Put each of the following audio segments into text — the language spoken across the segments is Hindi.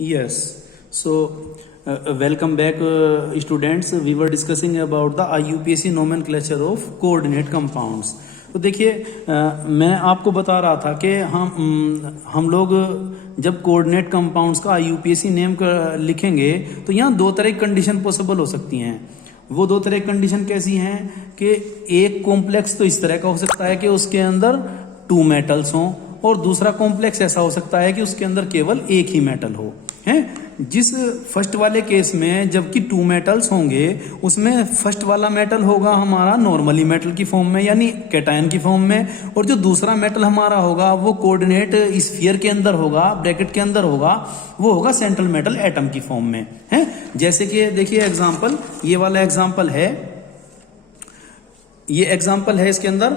Yes. So, welcome back, students. We were discussing about the IUPAC nomenclature of coordinate compounds. तो देखिए, मैं आपको बता रहा था कि हम लोग जब कोऑर्डिनेट कंपाउंड्स का IUPAC नेम लिखेंगे तो यहाँ दो तरह की कंडीशन पॉसिबल हो सकती हैं। वो दो तरह की कंडीशन कैसी हैं कि एक कॉम्प्लेक्स तो इस तरह का हो सकता है कि उसके अंदर 2 मेटल्स हों, और दूसरा कॉम्प्लेक्स ऐसा हो सकता है कि उसके अंदर केवल एक ही मेटल हो। हैं, जिस फर्स्ट वाले केस में जबकि 2 मेटल्स होंगे उसमें फर्स्ट वाला मेटल होगा हमारा नॉर्मली मेटल की फॉर्म में यानी कैटायन की फॉर्म में, और जो दूसरा मेटल हमारा होगा वो कोऑर्डिनेट स्फीयर के अंदर होगा, ब्रैकेट के अंदर होगा, वो होगा सेंट्रल मेटल एटम की फॉर्म में। है जैसे कि देखिए एग्जाम्पल, ये वाला एग्जाम्पल है, ये एग्जाम्पल है इसके अंदर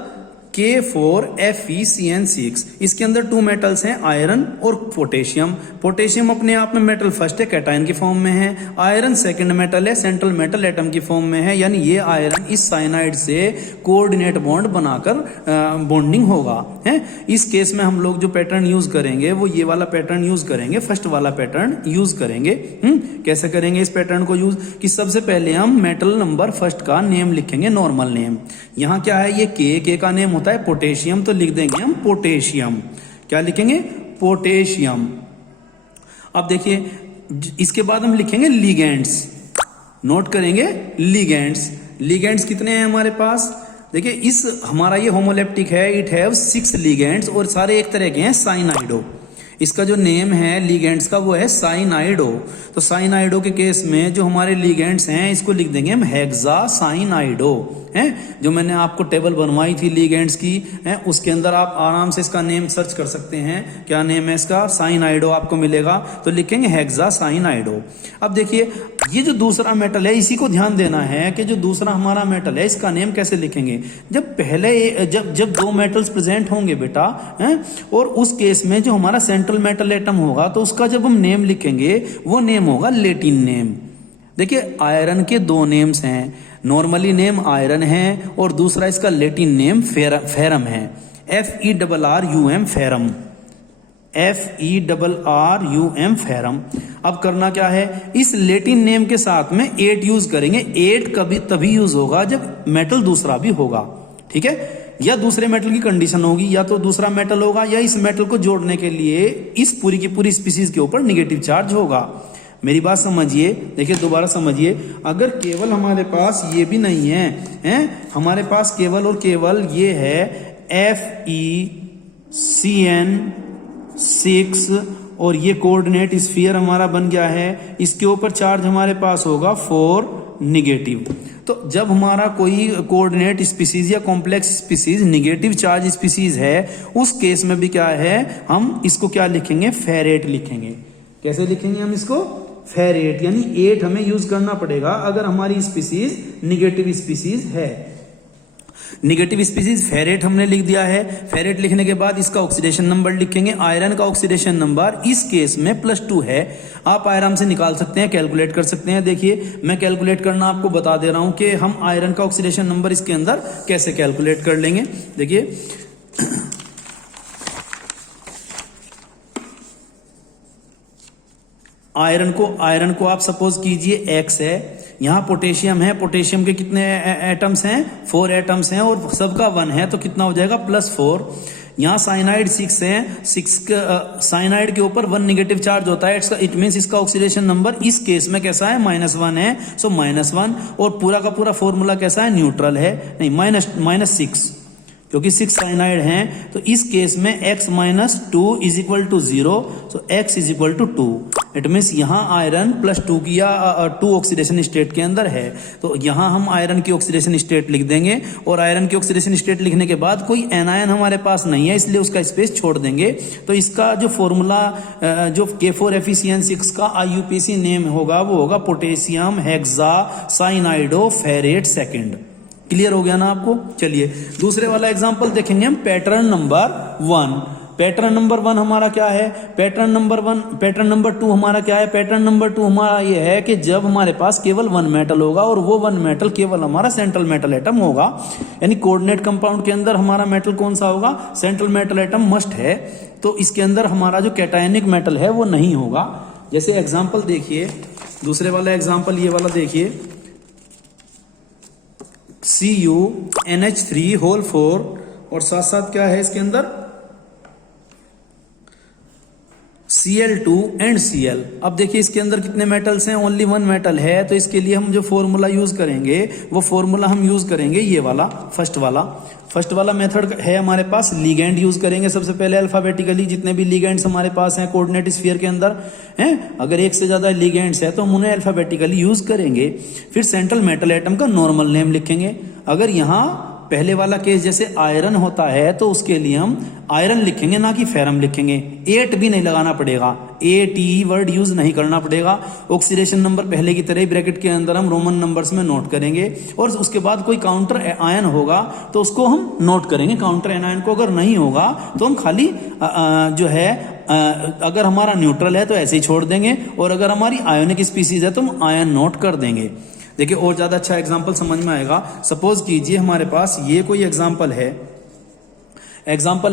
K4FeCN6। इसके अंदर 2 मेटल्स हैं, आयरन और पोटेशियम। पोटेशियम अपने आप में मेटल फर्स्ट है, कैटायन की फॉर्म में है। आयरन सेकंड मेटल है, सेंट्रल मेटल एटम की फॉर्म में है, यानी ये आयरन इस साइनाइड से कोऑर्डिनेट बॉन्ड बनाकर बॉन्डिंग होगा। है इस केस में हम लोग जो पैटर्न यूज करेंगे वो ये वाला पैटर्न यूज करेंगे, फर्स्ट वाला पैटर्न यूज करेंगे। कैसे करेंगे इस पैटर्न को यूज कि सबसे पहले हम मेटल नंबर फर्स्ट का नेम लिखेंगे, नॉर्मल नेम। यहाँ क्या है, ये के का नेम होता है पोटेशियम, तो लिख देंगे हम पोटेशियम। क्या लिखेंगे? पोटेशियम। अब देखिए इसके बाद हम लिखेंगे लिगेंड्स, नोट करेंगे लिगेंड्स। लिगेंड्स कितने हैं हमारे पास? देखिए इस हमारा ये होमोलेप्टिक है, इट हैव 6 लिगेंड्स और सारे एक तरह के हैं, साइनाइडो। इसका जो नेम है लिगेंड्स का वो है साइनाइडो। तो साइनाइडो के केस में जो हमारे लिगेंड्स हैं इसको लिख देंगे हम हेक्सासाइनाइडो। है जो मैंने आपको टेबल बनवाई थी लिगेंड्स की, है उसके अंदर आप आराम से इसका नेम सर्च कर सकते हैं। क्या नेम है इसका? साइनाइडो आपको मिलेगा, तो लिखेंगे हेक्सासाइनाइडो। अब देखिए ये जो दूसरा मेटल है इसी को ध्यान देना है कि जो दूसरा हमारा मेटल है इसका नेम कैसे लिखेंगे। जब पहले जब 2 मेटल्स प्रेजेंट होंगे बेटा, है और उस केस में जो हमारा सेंट्रल मेटल एटम होगा तो उसका जब हम नेम लिखेंगे वो नेम होगा लैटिन नेम। देखिए आयरन के 2 नेम्स हैं, नॉर्मली नेम आयरन है और दूसरा इसका लैटिन नेम फेरम है, FeRRUM फेरम, FeRRUM फेरम। अब करना क्या है, इस लैटिन नेम के साथ में 8 यूज करेंगे। 8 कभी तभी यूज होगा जब मेटल दूसरा भी होगा, ठीक है, या दूसरे मेटल की कंडीशन होगी, या तो दूसरा मेटल होगा या इस मेटल को जोड़ने के लिए इस पूरी की पूरी स्पीसीज के ऊपर नेगेटिव चार्ज होगा। मेरी बात समझिए, देखिए दोबारा समझिए, अगर केवल हमारे पास ये भी नहीं है, हमारे पास केवल और केवल ये है FeCN6 और ये कोऑर्डिनेट स्फीयर हमारा बन गया है, इसके ऊपर चार्ज हमारे पास होगा 4 नेगेटिव। तो जब हमारा कोई कोऑर्डिनेट स्पीसीज या complex species negative charge species है उस केस में भी क्या है, हम इसको क्या लिखेंगे? फेरेट लिखेंगे। कैसे लिखेंगे हम इसको? फेरेट, यानी 8 हमें यूज करना पड़ेगा अगर हमारी स्पीसीज नेगेटिव स्पीसीज है। नेगेटिव स्पीसीज फेरेट हमने लिख दिया है। फेरेट लिखने के बाद इसका ऑक्सीडेशन नंबर लिखेंगे। आयरन का ऑक्सीडेशन नंबर इस केस में +2 है, आप आराम से निकाल सकते हैं, कैलकुलेट कर सकते हैं। देखिए मैं कैलकुलेट करना आपको बता दे रहा हूं कि हम आयरन का ऑक्सीडेशन नंबर इसके अंदर कैसे कैलकुलेट कर लेंगे। देखिए आयरन को आप सपोज कीजिए X है, यहाँ पोटेशियम है, पोटेशियम के कितने एटम्स हैं? 4 एटम्स हैं और सबका 1 है, तो कितना हो जाएगा? +4। यहाँ साइनाइड 6 है, 6 साइनाइड के ऊपर 1 नेगेटिव चार्ज होता है, इट मीन्स इसका ऑक्सीडेशन नंबर इस केस में कैसा है? -1 है, सो -1। और पूरा का पूरा फॉर्मूला कैसा है? न्यूट्रल है, नहीं -6, क्योंकि 6 साइनाइड हैं, तो इस केस में x - 2 = 0, so x = 2। It means यहाँ आयरन +2 की या 2 ऑक्सीडेशन स्टेट के अंदर है, तो यहाँ हम आयरन की ऑक्सीडेशन स्टेट लिख देंगे। और आयरन की ऑक्सीडेशन स्टेट लिखने के बाद कोई एनायन हमारे पास नहीं है इसलिए उसका स्पेस छोड़ देंगे। तो इसका जो फॉर्मूला जो K4FeCN6 का IUPAC नेम होगा वो होगा पोटेशियम हेक्सासाइनाइडो फेरेट सेकेंड। क्लियर हो गया ना आपको? चलिए दूसरे वाला एग्जांपल देखेंगे हम, पैटर्न नंबर 1। पैटर्न नंबर 1 हमारा क्या है? पैटर्न नंबर 2 हमारा क्या है? पैटर्न नंबर 2 हमारा ये है कि जब हमारे पास केवल 1 मेटल होगा और वो 1 मेटल केवल हमारा सेंट्रल मेटल एटम होगा, यानी कोऑर्डिनेट कंपाउंड के अंदर हमारा मेटल कौन सा होगा? सेंट्रल मेटल एटम मस्ट है, तो इसके अंदर हमारा जो कैटायनिक मेटल है वो नहीं होगा। जैसे एग्जाम्पल देखिए, दूसरे वाला एग्जाम्पल ये वाला देखिए, CuNH3 और साथ साथ क्या है इसके अंदर Cl2 एंड Cl। अब देखिए इसके अंदर कितने मेटल्स हैं, ओनली वन मेटल है, तो इसके लिए हम जो फॉर्मूला यूज करेंगे वो फॉर्मूला हम यूज करेंगे ये वाला, फर्स्ट वाला मेथड है हमारे पास, लिगेंड यूज करेंगे सबसे पहले अल्फाबेटिकली, जितने भी लिगेंड्स हमारे पास हैं कोऑर्डिनेट स्फीयर के अंदर हैं, अगर एक से ज्यादा लिगेंड्स है तो हम उन्हें अल्फाबेटिकली यूज करेंगे। फिर सेंट्रल मेटल एटम का नॉर्मल नेम लिखेंगे। अगर यहाँ पहले वाला केस जैसे आयरन होता है तो उसके लिए हम आयरन लिखेंगे, ना कि फेरम लिखेंगे। 8 भी नहीं लगाना पड़ेगा, ATE वर्ड यूज नहीं करना पड़ेगा। ऑक्सीडेशन नंबर पहले की तरह ही ब्रैकेट के अंदर हम रोमन नंबर्स में नोट करेंगे, और उसके बाद कोई काउंटर आयन होगा तो उसको हम नोट करेंगे। काउंटर आयन को अगर नहीं होगा तो हम खाली जो है अगर हमारा न्यूट्रल है तो ऐसे ही छोड़ देंगे, और अगर हमारी आयोनिक स्पीसीज है तो हम आयन नोट कर देंगे। देखिए और ज्यादा अच्छा एग्जाम्पल समझ में आएगा। सपोज कीजिए हमारे पास ये कोई एग्जाम्पल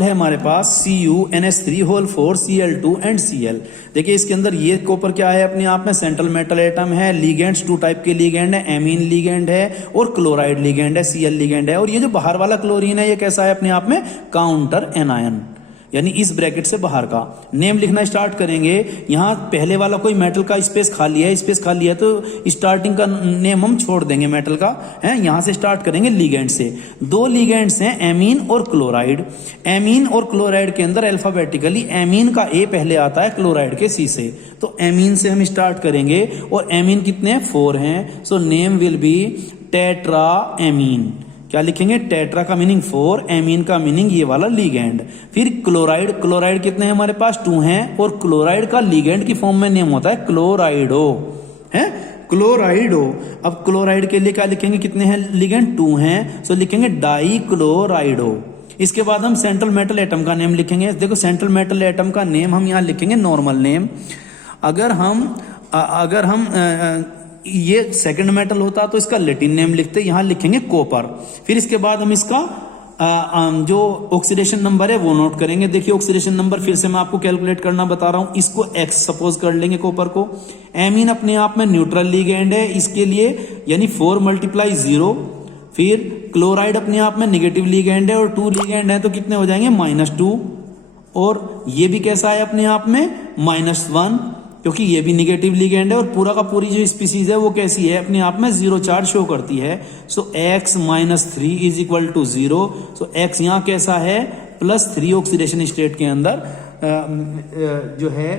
है हमारे पास CuNH3 Cl2 एंड Cl। देखिए इसके अंदर ये कॉपर क्या है अपने आप में, सेंट्रल मेटल एटम है। लिगेंड्स 2 टाइप के लिगेंड है, एमीन लिगेंड है और क्लोराइड लिगेंड है, Cl लिगेंड है। और ये जो बाहर वाला क्लोरीन है ये कैसा है अपने आप में, काउंटर एनायन, यानी इस ब्रैकेट से बाहर का। नेम लिखना स्टार्ट करेंगे, यहाँ पहले वाला कोई मेटल का स्पेस खाली है तो स्टार्टिंग का नेम हम छोड़ देंगे मेटल का, है। यहाँ से स्टार्ट करेंगे लिगेंड से। 2 लिगेंड्स हैं, एमीन और क्लोराइड। एमीन और क्लोराइड के अंदर अल्फाबेटिकली एमीन का A पहले आता है, क्लोराइड के C से। तो एमीन से हम स्टार्ट करेंगे, और एमीन कितने हैं, 4 हैं। So name will be tetra amine. क्या लिखेंगे, टेट्रा का मीनिंग 4, एमीन का मीनिंग ये वाला लिगेंड। फिर क्लोराइड कितने हैं हमारे पास, 2 हैं, और क्लोराइड का लिगेंड की फॉर्म में नेम होता है क्लोराइडो, है क्लोराइडो। अब क्लोराइड के लिए क्या लिखेंगे, कितने हैं लिगेंड, 2 हैं, सो लिखेंगे डाई क्लोराइडो। इसके बाद हम सेंट्रल मेटल एटम का नेम लिखेंगे। देखो सेंट्रल मेटल एटम का नेम हम यहाँ लिखेंगे नॉर्मल नेम। अगर हम ये सेकंड मेटल होता तो इसका लैटिन नेम लिखते, यहां लिखेंगे कॉपर। फिर इसके बाद हम इसका जो ऑक्सीडेशन नंबर है वो नोट करेंगे। देखिए ऑक्सीडेशन नंबर फिर से मैं आपको कैलकुलेट करना बता रहा हूं, इसको X सपोज कर लेंगे कॉपर को। एमीन अपने आप में न्यूट्रल लिगेंड है, इसके लिए यानी 4 × 0। फिर क्लोराइड अपने आप में नेगेटिव लिगेंड है, और 2 लिगेंड है तो कितने हो जाएंगे, -2। और ये भी कैसा है अपने आप में, -1, क्योंकि ये भी निगेटिव लिगेंड है, और पूरा का पूरी जो स्पीसीज है वो कैसी है अपने आप में 0 चार्ज शो करती है। सो X - 3 = 0। सो X यहाँ कैसा है, +3 ऑक्सीडेशन स्टेट के अंदर जो है